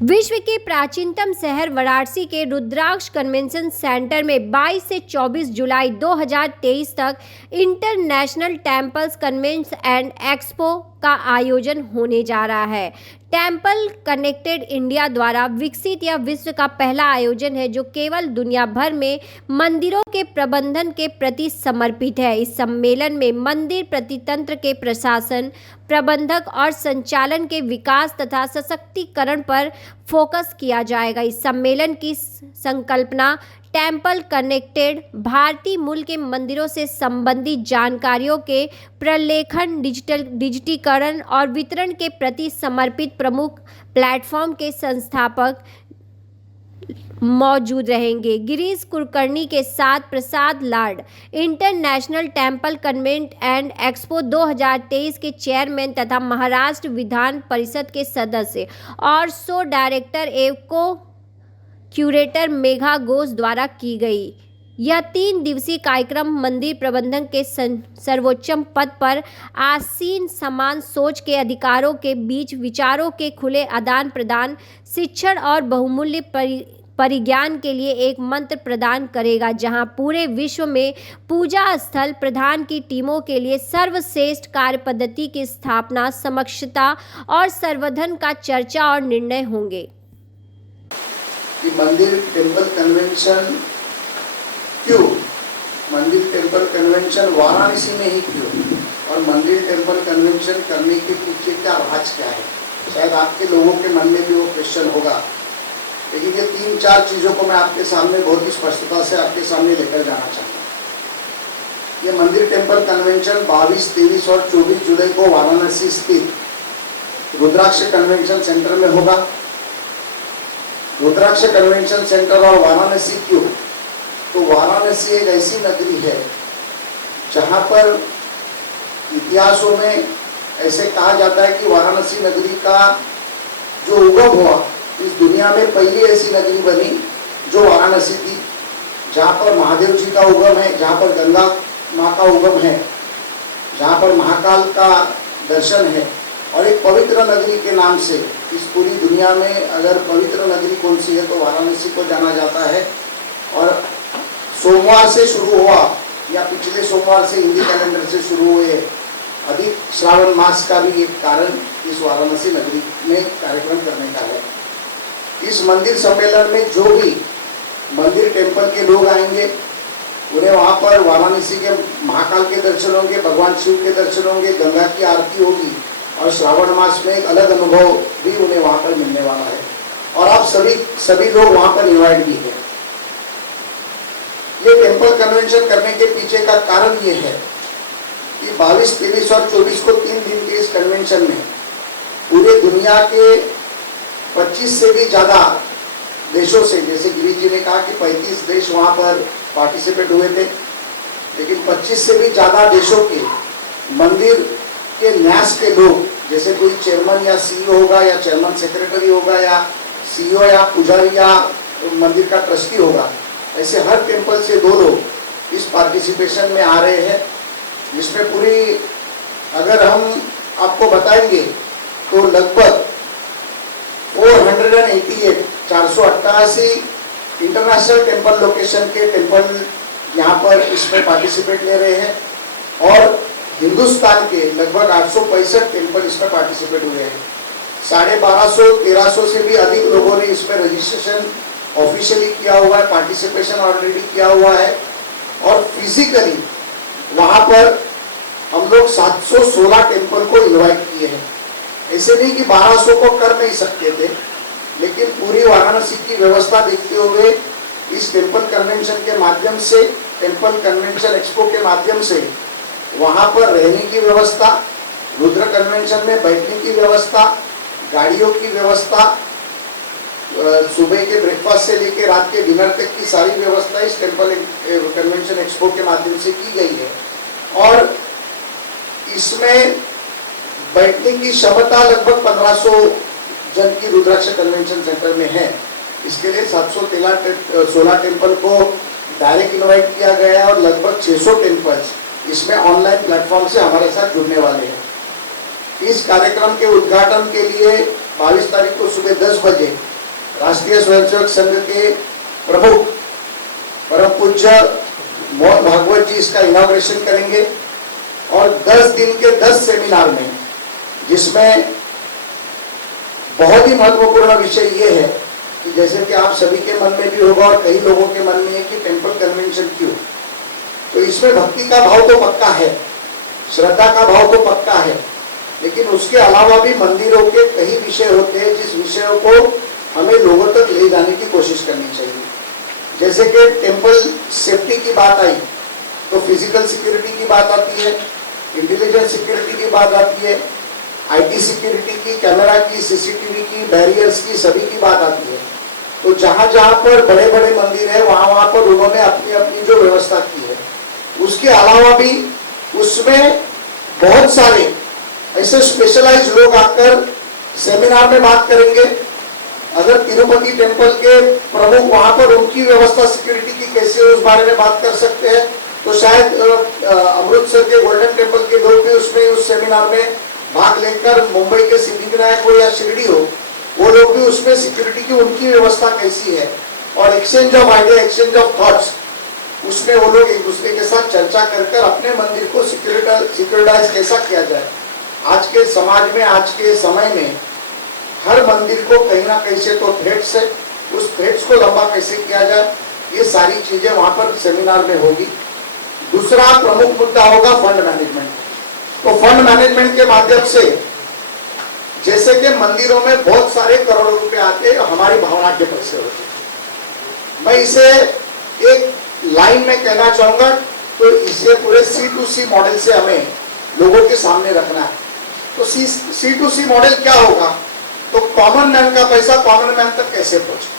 विश्व के प्राचीनतम शहर वाराणसी के रुद्राक्ष कन्वेंशन सेंटर में 22 से 24 जुलाई 2023 तक international temples convention and expo का आयोजन होने जा रहा है। टेम्पल कनेक्टेड इंडिया द्वारा विकसित यह विश्व का पहला आयोजन है जो केवल दुनिया भर में मंदिरों के प्रबंधन के प्रति समर्पित है। इस सम्मेलन में मंदिर प्रतितंत्र के प्रशासन, प्रबंधक और संचालन के विकास तथा सशक्तिकरण पर फोकस किया जाएगा। इस सम्मेलन की संकल्पना टेम्पल कनेक्टेड भारतीय मूल के मंदिरों से संबंधित जानकारियों के प्रलेखन, डिजिटीकरण और वितरण के प्रति समर्पित प्रमुख प्लेटफॉर्म के संस्थापक मौजूद रहेंगे। गिरीश कुलकर्णी के साथ Prasad Lad, international temple convent and expo 2023 के चेयरमैन तथा महाराष्ट्र विधान परिषद के सदस्य और शो डायरेक्टर एवं क्यूरेटर मेघा घोष द्वारा की गई। यह 3 दिवसीय कार्यक्रम मंदिर प्रबंधन के सर्वोच्च पद पर आसीन समान सोच के अधिकारों के बीच विचारों के खुले आदान प्रदान, शिक्षण और बहुमूल्य परिज्ञान के लिए एक मंत्र प्रदान करेगा, जहां पूरे विश्व में पूजा स्थल प्रधान की टीमों के लिए सर्वश्रेष्ठ कार्य पद्धति की स्थापना, समक्षता और संवर्धन का चर्चा और निर्णय होंगे। कि मंदिर टेम्पल कन्वेंशन क्यों, मंदिर टेम्पल कन्वेंशन वाराणसी में ही क्यों, और मंदिर टेम्पल कन्वेंशन करने के पीछे का राज क्या है। शायद आपके लोगों के मन में भी वो क्वेश्चन होगा, लेकिन ये 3-4 चीज़ों को मैं आपके सामने बहुत ही स्पष्टता से आपके सामने लेकर जाना चाहता हूँ। ये मंदिर टेम्पल कन्वेंशन 22, 23 और 24 जुलाई को वाराणसी स्थित रुद्राक्ष कन्वेंशन सेंटर में होगा। रुद्राक्ष कन्वेंशन सेंटर और वाराणसी क्यों, तो वाराणसी एक ऐसी नगरी है जहाँ पर इतिहासों में ऐसे कहा जाता है कि वाराणसी नगरी का जो उगम हुआ, इस दुनिया में पहली ऐसी नगरी बनी जो वाराणसी थी, जहाँ पर महादेव जी का उगम है, जहाँ पर गंगा माँ का उगम है, जहाँ पर महाकाल का दर्शन है, और एक पवित्र नगरी के नाम से इस पूरी दुनिया में अगर पवित्र नगरी कौन सी है तो वाराणसी को जाना जाता है। और सोमवार से शुरू हुआ या पिछले सोमवार से हिंदी कैलेंडर से शुरू हुए अधिक श्रावण मास का भी एक कारण इस वाराणसी नगरी में कार्यक्रम करने का है। इस मंदिर सम्मेलन में जो भी मंदिर टेम्पल के लोग आएंगे उन्हें वहाँ पर वाराणसी के महाकाल के दर्शन होंगे, भगवान शिव के दर्शन होंगे, गंगा की आरती होगी और श्रावण मास में एक अलग अनुभव भी उन्हें वहाँ पर मिलने वाला है। और आप सभी लोग वहाँ पर इनवाइट भी हैं। ये टेम्पल कन्वेंशन करने के पीछे का कारण ये है कि 22, 23 और 24 को 3 दिन के इस कन्वेंशन में पूरे दुनिया के 25 से भी ज़्यादा देशों से, जैसे गिरीश जी ने कहा कि 35 देश वहाँ पर पार्टिसिपेट हुए थे, लेकिन 25 से भी ज़्यादा देशों के मंदिर के न्यास के लोग, जैसे कोई चेयरमैन या सीईओ होगा या चेयरमैन सेक्रेटरी होगा या सीईओ या पुजारी या मंदिर का ट्रस्टी होगा, ऐसे हर टेम्पल से 2 लोग इस पार्टिसिपेशन में आ रहे हैं, जिसमें पूरी अगर हम आपको बताएंगे तो लगभग 488 इंटरनेशनल टेम्पल लोकेशन के टेम्पल यहाँ पर इसमें पार्टिसिपेट ले रहे हैं, और हिंदुस्तान के लगभग 865 टेम्पल इसमें पार्टिसिपेट हुए हैं। 1250-1300 से भी अधिक लोगों ने इसमें रजिस्ट्रेशन ऑफिशियली किया हुआ है, पार्टिसिपेशन ऑलरेडी किया हुआ है, और फिजिकली वहाँ पर हम लोग 716 टेम्पल को इन्वाइट किए हैं। ऐसे नहीं कि 1200 को कर नहीं सकते थे, लेकिन पूरी वाराणसी की व्यवस्था देखते हुए इस टेम्पल कन्वेंशन के माध्यम से, टेम्पल कन्वेंशन एक्सपो के माध्यम से वहाँ पर रहने की व्यवस्था, रुद्र कन्वेंशन में बैठने की व्यवस्था, गाड़ियों की व्यवस्था, सुबह के ब्रेकफास्ट से लेकर रात के डिनर तक की सारी व्यवस्था इस टेम्पल कन्वेंशन एक्सपो के माध्यम से की गई है। और इसमें बैठने की क्षमता लगभग 1500 जन की रुद्राक्ष कन्वेंशन सेंटर में है। इसके लिए 716 टेम्पल को डायरेक्ट इन्वाइट किया गया है, और लगभग 600 टेम्पल्स इसमें ऑनलाइन प्लेटफॉर्म से हमारे साथ जुड़ने वाले हैं। इस कार्यक्रम के उद्घाटन के लिए 22 तारीख को सुबह 10 बजे राष्ट्रीय स्वयंसेवक संघ के प्रमुख परम पूज्य मोहन भागवत जी इसका इनॉग्रेशन करेंगे और 10 दिन के 10 सेमिनार में, जिसमें बहुत ही महत्वपूर्ण विषय ये है कि जैसे कि आप सभी के मन में भी होगा और कई लोगों के मन में है कि टेम्पल कन्वेंशन क्यों, तो इसमें भक्ति का भाव तो पक्का है, श्रद्धा का भाव तो पक्का है, लेकिन उसके अलावा भी मंदिरों के कई विषय होते हैं जिस विषयों को हमें लोगों तक ले जाने की कोशिश करनी चाहिए। जैसे कि टेम्पल सेफ्टी की बात आई तो फिजिकल सिक्योरिटी की बात आती है, इंटेलिजेंस सिक्योरिटी की बात आती है, आईटी सिक्योरिटी की, कैमरा की, सीसीटीवी की, बैरियर्स की, सभी की बात आती है। तो जहां जहां पर बड़े बड़े मंदिर है वहां वहां पर उन्होंने अपनी अपनी जो व्यवस्था की है, उसके अलावा भी उसमें बहुत सारे ऐसे स्पेशलाइज लोग आकर सेमिनार में बात करेंगे। अगर तिरुपति टेम्पल के प्रमुख वहां पर उनकी व्यवस्था सिक्योरिटी की कैसे है उस बारे में बात कर सकते हैं, तो शायद अमृतसर के गोल्डन टेम्पल के लोग भी उसमें उस सेमिनार में भाग लेकर, मुंबई के सिद्धिविनायक हो या शिरडी हो, वो लोग भी उसमें सिक्योरिटी की उनकी व्यवस्था कैसी है और exchange of idea, exchange of thoughts, उसमें वो लोग एक दूसरे के साथ चर्चा कर अपने मंदिर को सिक्योरिटाइज कैसा किया जाए। आज के समाज में, आज के समय में हर मंदिर को कहीं ना कहीं से तो थ्रेट्स है, उस थ्रेट्स को लंबा कैसे किया जाए, ये सारी चीजें वहां पर सेमिनार में होगी। दूसरा प्रमुख मुद्दा होगा फंड मैनेजमेंट। तो फंड मैनेजमेंट के माध्यम से, जैसे कि मंदिरों में बहुत सारे करोड़ों रुपए आते हैं, हमारी भावना के पैसे होते हैं। मैं इसे एक लाइन में कहना चाहूंगा, तो इसे पूरे C2C मॉडल से हमें लोगों के सामने रखना है। तो C2C मॉडल क्या होगा, तो कॉमन मैन का पैसा कॉमन मैन तक कैसे पहुंचे।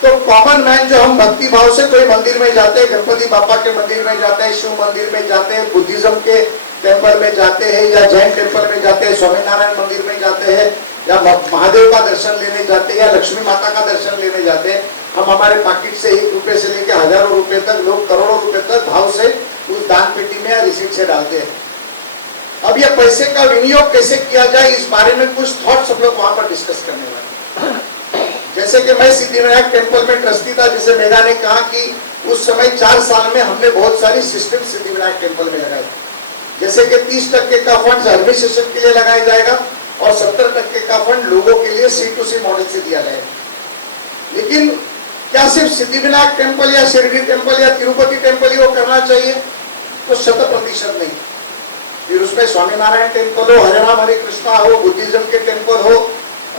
तो कॉमन मैन जो हम भक्ति भाव से कोई मंदिर में जाते हैं, गणपति बापा के मंदिर में जाते हैं, शिव मंदिर में जाते हैं, बुद्धिज्म के टेम्पल में जाते हैं या जैन टेम्पल में जाते हैं, स्वामीनारायण मंदिर में जाते हैं या महादेव का दर्शन लेने जाते हैं या लक्ष्मी माता का दर्शन लेने जाते हैं, हम हमारे पॉकेट से 1 रुपए से लेकर हजारों रुपए तक, लोग करोड़ों रुपए तक भाव से उस दान पेटी में या रिसीट से डालते हैं। अब ये पैसे का विनियोग कैसे किया जाए, इस बारे में कुछ थॉट्स हम लोग वहां पर डिस्कस करने वाले। जैसे कि मैं सिद्धिविनायक टेम्पल में ट्रस्टी था, जिसे मेघा ने कहा कि उस समय 4 साल में हमने बहुत सारी सिस्टम सिद्धिविनायक टेम्पल में लगाई। जैसे कि 30% का फंड एडमिनिस्ट्रेशन के लिए लगाया जाएगा और 70% का फंड लोगों के लिए C2C मॉडल से दिया जाएगा। लेकिन क्या सिर्फ सिद्धिविनायक टेम्पल या शिरडी टेम्पल या तिरुपति टेम्पल ही वो करना चाहिए, तो 100% नहीं। फिर उसमें स्वामीनारायण टेम्पल हो, हरे राम हरे कृष्णा हो, बुद्धिज्म के टेम्पल हो,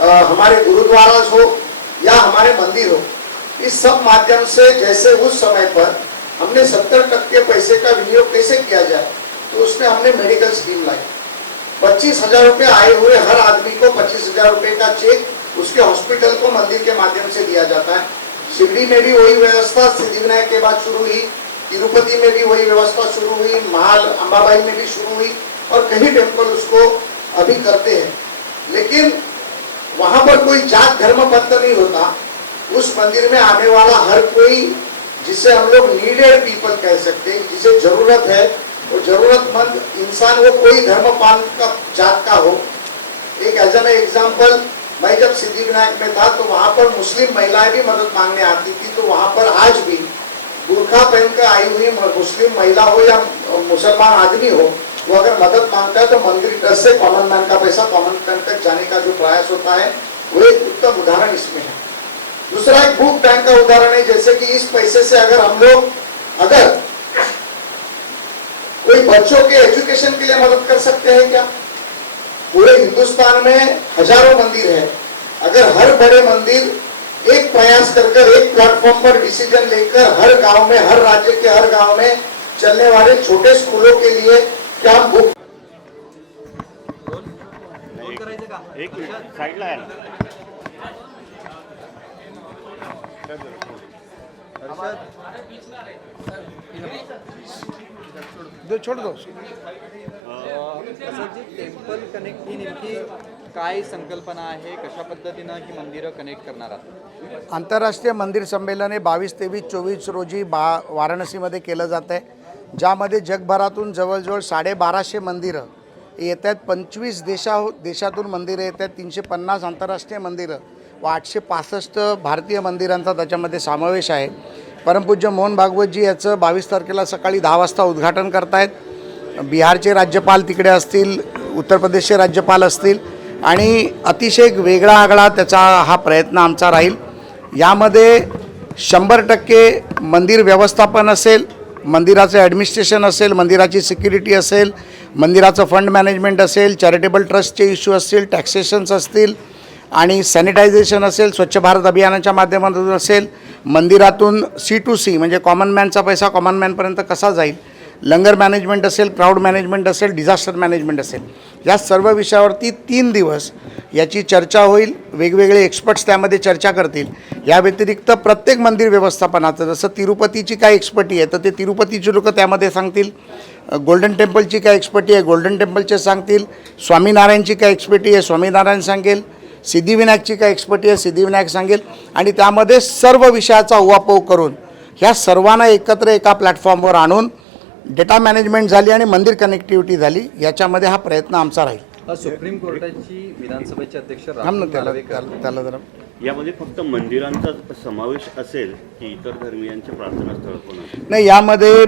हमारे गुरुद्वारा हो या हमारे मंदिर हो, इस सब माध्यम से जैसे उस समय पर हमने 70% पैसे का विनियोग कैसे किया जाए, तो उसमें हमने मेडिकल स्कीम लाई। 25,000 रुपए आए हुए हर आदमी को 25,000 रुपए का चेक उसके हॉस्पिटल को मंदिर के माध्यम से दिया जाता है। शिरडी में भी वही व्यवस्था सिद्धिविनायक के बाद शुरू हुई, तिरुपति में भी वही व्यवस्था शुरू हुई, महाल अंबाबाई में भी शुरू हुई और कई टेम्पल उसको अभी करते हैं। लेकिन वहां पर कोई जात धर्म पंथ नहीं होता। उस मंदिर में आने वाला हर कोई, जिसे हम लोग नीडेड पीपल कह सकते हैं, जिसे जरूरत है, वो जरूरतमंद इंसान, वो कोई धर्म पान का जात का हो। एक एज एन एग्जाम्पल, मैं जब सिद्धिविनायक में था तो वहां पर मुस्लिम महिलाएं भी मदद मांगने आती थी। तो वहां पर आज भी बुर्खा पहनकर आई हुई मुस्लिम महिला हो या मुसलमान आदमी हो, वो अगर मदद मांगता है तो मंदिर ट्रस्ट से कॉमन मैन का पैसा कॉमन मैन तक जाने का जो प्रयास होता है, वो एक उत्तम उदाहरण इसमें है। दूसरा एक बुक बैंक का उदाहरण है। जैसे कि इस पैसे से अगर हम लोग कोई बच्चों के एजुकेशन के लिए मदद कर सकते हैं क्या? पूरे हिंदुस्तान में हजारों मंदिर है, अगर हर बड़े मंदिर एक प्रयास कर एक प्लेटफॉर्म पर डिसीजन लेकर हर गांव में, हर राज्य के हर गांव में चलने वाले छोटे स्कूलों के लिए क्या हम बुक एक मिनिट साईडला आहे ना. छोड़ दो. जी टेम्पल कनेक्ट ही नेमकी काय संकल्पना आहे, कशा पद्धतीनं ही मंदिरं कनेक्ट करणार आहात? आंतरराष्ट्रीय मंदिर संमेलन हे 22, 23, 24 रोजी वाराणसीमध्ये केलं जात आहे, ज्यामध्ये जगभरातून जवळजवळ 1250 मंदिरं येत आहेत. 25 देशातून मंदिरं येत आहेत. 350 आंतरराष्ट्रीय मंदिरं व 865 भारतीय मंदिरांचा त्याच्यामध्ये समावेश आहे. परमपूज्य मोहन भागवतजी याचं 22 तारखेला सकाळी 10 वाजता उद्घाटन करतायत. बिहारचे राज्यपाल तिकडे असतील, उत्तर प्रदेशचे राज्यपाल असतील आणि अतिशय एक वेगळा आगळा त्याचा हा प्रयत्न आमचा राहील. यामध्ये 100% मंदिर व्यवस्थापन असेल, मंदिराचं ॲडमिनिस्ट्रेशन असेल, मंदिराची सिक्युरिटी असेल, मंदिराचं फंड मॅनेजमेंट असेल, चॅरिटेबल ट्रस्टचे इश्यू असतील, टॅक्सेशन्स असतील आणि सॅनिटायझेशन असेल, स्वच्छ भारत अभियानाच्या माध्यमातून असेल, मंदिरातून C2C म्हणजे कॉमन मॅनचा पैसा कॉमन मॅनपर्यंत कसा जाईल, लंगर मॅनेजमेंट असेल, क्राऊड मॅनेजमेंट असेल, डिझास्टर मॅनेजमेंट असेल, या सर्व विषयावरती 3 दिवस याची चर्चा होईल. वेगवेगळे एक्सपर्ट्स त्यामध्ये चर्चा करतील. या व्यतिरिक्त प्रत्येक मंदिर व्यवस्थापनाचं जसं तिरुपतीची काय एक्सपर्टी आहे तर ते तिरुपतीची लोकं त्यामध्ये सांगतील, गोल्डन टेम्पलची काय एक्सपर्टी आहे गोल्डन टेम्पलचे सांगतील, स्वामीनारायणची काय एक्सपर्टी आहे स्वामीनारायण सांगेल, सिद्धिविनायकची काय एक्सपर्टी आहे सिद्धिविनायक सांगेल आणि त्यामध्ये सर्व विषयाचा उहापोह करून ह्या सर्वांना एकत्र एका प्लॅटफॉर्मवर आणून डेटा मॅनेजमेंट झाली आणि मंदिर कनेक्टिव्हिटी झाली. याच्यामध्ये हा प्रयत्न आमचा राहील. सुप्रीम कोर्टाची विधानसभेचे अध्यक्ष थांब ना, राहुल त्याला नार्वेकर त्याला जरा यामध्ये फक्त मंदिरांचा समावेश असेल की इतर धर्मियांचे प्रार्थनास्थळ पण असेल? नाही, यामध्ये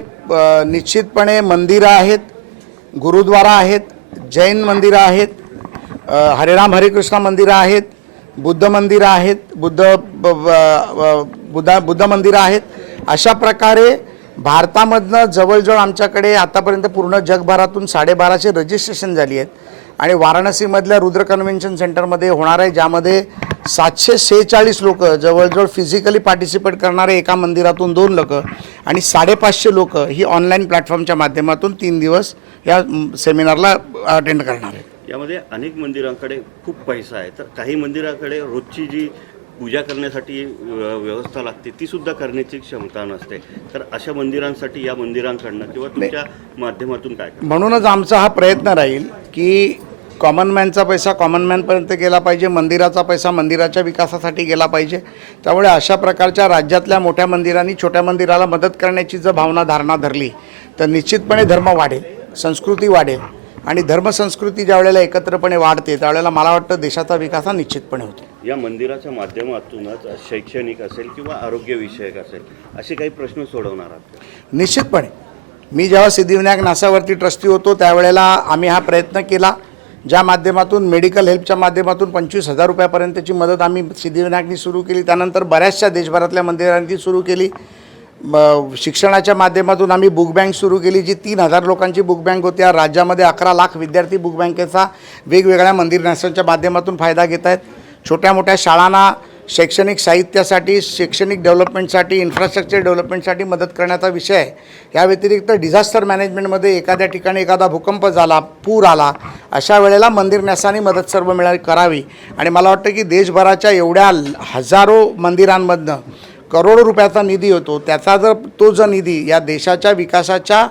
निश्चितपणे मंदिरं आहेत, गुरुद्वारा आहेत, जैन मंदिरं आहेत, हरेराम हरेकृष्ण मंदिरं आहेत, बुद्ध मंदिरं आहेत, बुद्ध मंदिरं आहेत. अशा प्रकारे भारतामधनं जवळजवळ आमच्याकडे आतापर्यंत पूर्ण जगभरातून 1250 रजिस्ट्रेशन झाली आहेत आणि वाराणसीमधल्या रुद्र कन्व्हेन्शन सेंटरमध्ये होणार आहे, ज्यामध्ये 746 लोक जवळजवळ फिजिकली पार्टिसिपेट करणारे, एका मंदिरातून 2 लोक आणि 550 लोक ही ऑनलाईन प्लॅटफॉर्मच्या माध्यमातून 3 दिवस या सेमिनारला अटेंड करणार आहेत. यामध्ये अनेक मंदिरांकडे खूप पैसा आहे, तर काही मंदिराकडे रोजची जी पूजा करण्यासाठी व्यवस्था लागते ती सुद्धा करण्याची क्षमता नसते. तर अशा मंदिरांसाठी या मंदिरांकडनं किंवा तुमच्या माध्यमातून काय म्हणूनच आमचा हा प्रयत्न राहील की कॉमन मॅनचा पैसा कॉमन मॅनपर्यंत गेला पाहिजे, मंदिराचा पैसा मंदिराच्या विकासासाठी गेला पाहिजे. त्यामुळे अशा प्रकारच्या राज्यातल्या मोठ्या मंदिरांनी छोट्या मंदिराला मदत करण्याची जर भावना धारणा धरली तर निश्चितपणे धर्म वाढेल, संस्कृती वाढेल आणि धर्मसंस्कृती ज्या वेळेला एकत्रपणे वाढते त्यावेळेला मला वाटतं देशाचा विकास हा निश्चितपणे होतो. या मंदिराच्या माध्यमातूनच शैक्षणिक असेल किंवा आरोग्यविषयक असेल असे काही प्रश्न सोडवणार आहात? निश्चितपणे. मी जेव्हा सिद्धिविनायक नासावरती ट्रस्टी होतो त्यावेळेला आम्ही हा प्रयत्न केला, ज्या माध्यमातून मेडिकल हेल्पच्या माध्यमातून 25,000 रुपयापर्यंतची मदत आम्ही सिद्धिविनायकनी सुरू केली. त्यानंतर बऱ्याचशा देशभरातल्या मंदिरांनी सुरू केली. शिक्षणाच्या माध्यमातून आम्ही बुक बँक सुरू केली, जी 3,000 लोकांची बुक बँक होती. राज्यामध्ये 11 लाख विद्यार्थी बुक बँकेचा वेगवेगळ्या मंदिर न्यासांच्या माध्यमातून फायदा घेत आहेत. छोट्या मोठ्या शाळांना शैक्षणिक साहित्यासाठी, शैक्षणिक डेव्हलपमेंटसाठी, इन्फ्रास्ट्रक्चर डेव्हलपमेंटसाठी मदत करण्याचा विषय आहे. या व्यतिरिक्त डिझास्टर मॅनेजमेंटमध्ये एखाद्या ठिकाणी एखादा भूकंप झाला, पूर आला, अशा वेळेला मंदिर न्यासांनी मदत सर्व करावी. आणि मला वाटतं की देशभराच्या एवढ्या हजारो मंदिरांमधनं करोडो रुपयाचा निधी होतो, त्याचा जर तो निधी या देशाच्या विकासाच्या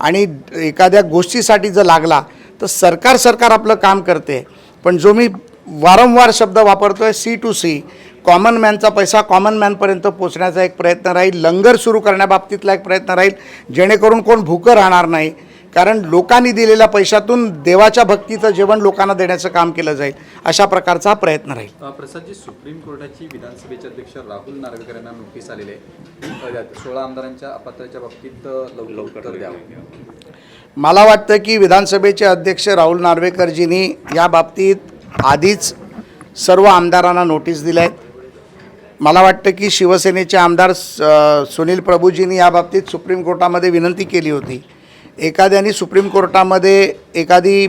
आणि एखाद्या गोष्टीसाठी जर लागला तर सरकार आपलं काम करते. पण जो मी वारंवार शब्द वापरतोय C2C, कॉमन मॅनचा पैसा कॉमन मॅनपर्यंत पोचण्याचा एक प्रयत्न राहील. लंगर सुरू करण्याबाबतीतला एक प्रयत्न राहील, जेणेकरून कोण भूकं राहणार नाही. कारण लोकांनी दिलेल्या पैशातून देवाच्या भक्तीचं जेवण लोकांना देण्याचं काम केलं जाईल, अशा प्रकारचा हा प्रयत्न राहील. प्रसादजी, सुप्रीम कोर्टाची विधानसभेचे अध्यक्ष राहुल नार्वेकर यांना नोटीस आलेली आहे 16 आमदारांच्या अपात्रतेच्या बाबतीत लवकर द्यावं. मला वाटतं की विधानसभेचे अध्यक्ष राहुल नार्वेकरजींनी या बाबतीत आधीच सर्व आमदारांना नोटीस दिल्या आहेत. मला वाटतं की शिवसेनेचे आमदार सुनील प्रभूजींनी या बाबतीत सुप्रीम कोर्टामध्ये विनंती केली होती. एखाद्याने सुप्रीम कोर्टामध्ये एखादी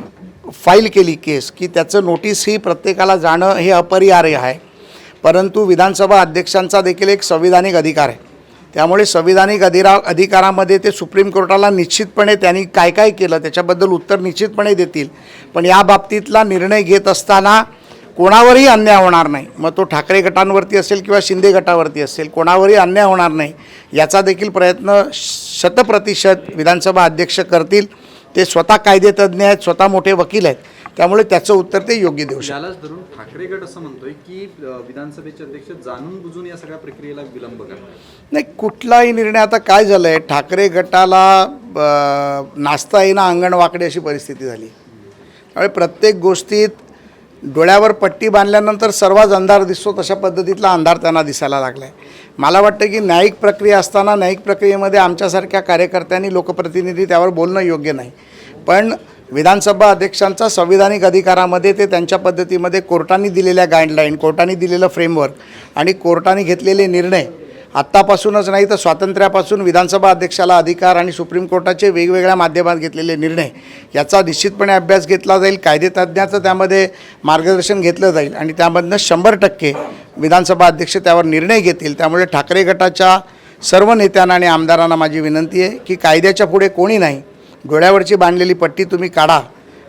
फाईल केली केस की त्याचं नोटीस ही प्रत्येकाला जाणं हे अपरिहार्य आहे, परंतु विधानसभा अध्यक्षांचा देखील एक संविधानिक अधिकार आहे. त्यामुळे संविधानिक अधिकारामध्ये ते सुप्रीम कोर्टाला निश्चितपणे त्यांनी काय काय केलं त्याच्याबद्दल उत्तर निश्चितपणे देतील. पण या बाबतीतला निर्णय घेत असताना कोणावरही अन्याय होणार नाही, मग तो ठाकरे गटांवरती असेल किंवा शिंदे गटावरती असेल, कोणावरही अन्याय होणार नाही याचा देखील प्रयत्न 100% विधानसभा अध्यक्ष करतील. ते स्वतः कायदेतज्ञ आहेत, स्वतः मोठे वकील आहेत, त्यामुळे त्याचं उत्तर ते योग्य देऊ शकतात. यालाच धरून ठाकरे गट असं म्हणतोय की विधानसभेचे अध्यक्ष जाणून बुजून या सगळ्या प्रक्रियेला विलंब करतात. नाही, कुठलाही निर्णय आता काय झालं आहे, ठाकरे गटाला नाचता येईना अंगण वाकडे अशी परिस्थिती झाली. त्यामुळे प्रत्येक गोष्टीत डोळ्यावर पट्टी बांधल्यानंतर सर्वच अंधार दिसतो तशा पद्धतीतला अंधार त्यांना दिसायला लागला आहे. मला वाटतं की न्यायिक प्रक्रिया असताना न्यायिक प्रक्रियेमध्ये आमच्यासारख्या कार्यकर्त्यांनी लोकप्रतिनिधी त्यावर बोलणं योग्य नाही. पण विधानसभा अध्यक्षांचा संविधानिक अधिकारामध्ये ते त्यांच्या पद्धतीमध्ये कोर्टाने दिलेल्या गाईडलाईन, कोर्टाने दिलेलं फ्रेमवर्क आणि कोर्टाने घेतलेले निर्णय आत्तापासूनच नाही तर स्वातंत्र्यापासून विधानसभा अध्यक्षाला अधिकार आणि सुप्रीम कोर्टाचे वेगवेगळ्या माध्यमात घेतलेले निर्णय याचा निश्चितपणे अभ्यास घेतला जाईल. कायदेतज्ञाचं त्यामध्ये मार्गदर्शन घेतलं जाईल आणि त्यामधनं 100% विधानसभा अध्यक्ष त्यावर निर्णय घेतील. त्यामुळे ठाकरे गटाच्या सर्व नेत्यांना आणि आमदारांना माझी विनंती आहे की कायद्याच्या पुढे कोणी नाही. डोळ्यावरची बांधलेली पट्टी तुम्ही काढा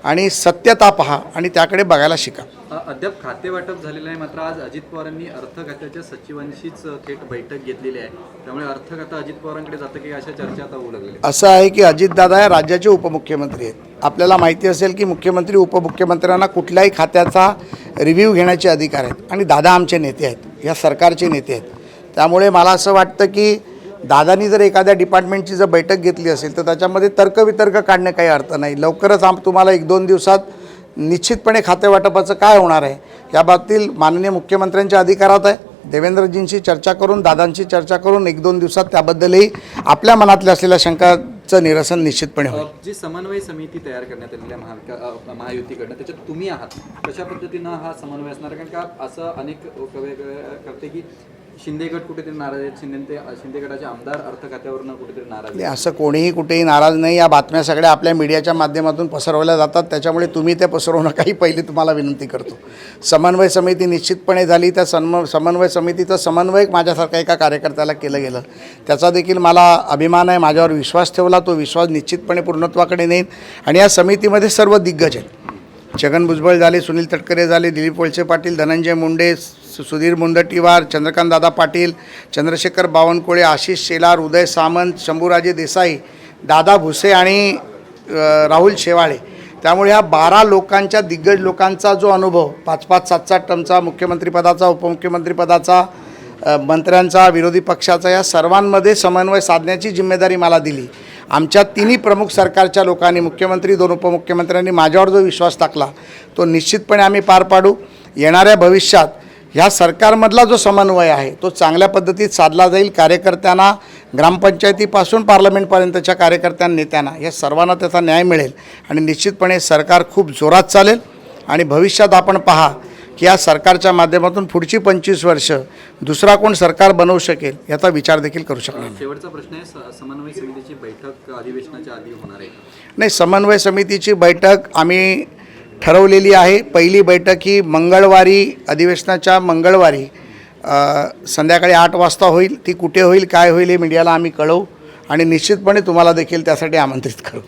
आणि सत्यता पहा आणि त्याकडे बघायला शिका. अद्याप खाते वाटप झालेलं नाही, मात्र आज अजित पवारांनी अर्थ खात्याच्या सचिवांशीच थेट बैठक घेतलेली आहे. त्यामुळे अर्थ खातं अजित पवारांकडे जातं की अशा चर्चा आता होऊ लागलेल्या. असं आहे की अजितदादा या राज्याचे उपमुख्यमंत्री आहेत. आपल्याला माहिती असेल की मुख्यमंत्री उपमुख्यमंत्र्यांना कुठल्याही खात्याचा रिव्ह्यू घेण्याचे अधिकार आहेत आणि दादा आमचे नेते आहेत, या सरकारचे नेते आहेत. त्यामुळे मला असं वाटतं की दादानी जर एखाद्या डिपार्टमेंटची जर बैठक घेतली असेल तर त्याच्यामध्ये तर्कवितर्क काढणे काही अर्थ नाही. लवकरच तुम्हाला 1-2 दिवसात निश्चितपणे खातेवाटपाचं काय होणार आहे या बाबतीत माननीय मुख्यमंत्र्यांच्या अधिकारात आहे. देवेंद्रजींशी चर्चा करून, दादांशी चर्चा करून 1-2 दिवसात त्याबद्दलही आपल्या मनातल्या असलेल्या शंकाचं निरसन निश्चितपणे होईल. जी समन्वय समिती तयार करण्यात आलेल्या महायुतीकडनं त्याच्यात तुम्ही आहात, कशा पद्धतीनं हा समन्वय असणार? कारण का असं अनेक करते की शिंदे गट कुठेतरी नाराज आहेत, शिंदे गटाचे आमदार अर्थ खात्यावरनं कुठेतरी नाराज आहेत. असं कोणीही कुठेही नाराज नाही. या बातम्या सगळ्या आपल्या मीडियाच्या माध्यमातून पसरवल्या जातात. त्याच्यामुळे तुम्ही ते पसरवू नका ही पहिली तुम्हाला विनंती करतो. समन्वय समिती निश्चितपणे झाली. त्या समन्वय समितीचं समन्वयक माझ्यासारख्या एका कार्यकर्त्याला केलं गेलं, त्याचा देखील मला अभिमान आहे. माझ्यावर विश्वास ठेवला, तो विश्वास निश्चितपणे पूर्णत्वाकडे नेईल. आणि या समितीमध्ये सर्व दिग्गज आहेत. छगन भुजबळ झाले, सुनील तटकरे झाले, दिलीप वळसे पाटील, धनंजय मुंडे, सुधीर मुनगंटीवार, चंद्रकांतदादा पाटील, चंद्रशेखर बावनकुळे, आशिष शेलार, उदय सामंत, शंभूराजे देसाई, दादा भुसे आणि राहुल शेवाळे. त्यामुळे ह्या 12 लोकांच्या, दिग्गज लोकांचा जो अनुभव 5-5, 7-7 टर्मचा मुख्यमंत्रीपदाचा, उपमुख्यमंत्रीपदाचा, मंत्र्यांचा, विरोधी पक्षाचा, या सर्वांमध्ये समन्वय साधण्याची जिम्मेदारी मला दिली. आमच्या तिन्ही प्रमुख सरकारच्या लोकांनी, मुख्यमंत्री, 2 उपमुख्यमंत्र्यांनी माझ्यावर जो विश्वास टाकला तो निश्चितपणे आम्ही पार पाडू. येणाऱ्या भविष्यात ह्या सरकारमधला जो समन्वय आहे तो चांगल्या पद्धतीत साधला जाईल. कार्यकर्त्यांना, ग्रामपंचायतीपासून पार्लमेंटपर्यंतच्या कार्यकर्त्यांना, नेत्यांना, या सर्वांना त्याचा न्याय मिळेल आणि निश्चितपणे सरकार खूप जोरात चालेल. आणि भविष्यात आपण पहा की या सरकारच्या माध्यमातून पुढची 25 वर्ष दुसरा कोण सरकार बनवू शकेल याचा विचार देखील करू शकणार. शेवटचा प्रश्न आहे, समन्वय समितीची बैठक अधिवेशनाच्या आधी होणार आहे? नाही, समन्वय समितीची बैठक आम्ही ठरवलेली आहे. पहिली बैठक ही मंगळवारी, अधिवेशनाच्या मंगळवारी संध्याकाळी 8 वाजता होईल. ती कुठे होईल, काय होईल हे मीडियाला आम्ही कळवू आणि निश्चितपणे तुम्हाला देखील त्यासाठी आमंत्रित करू.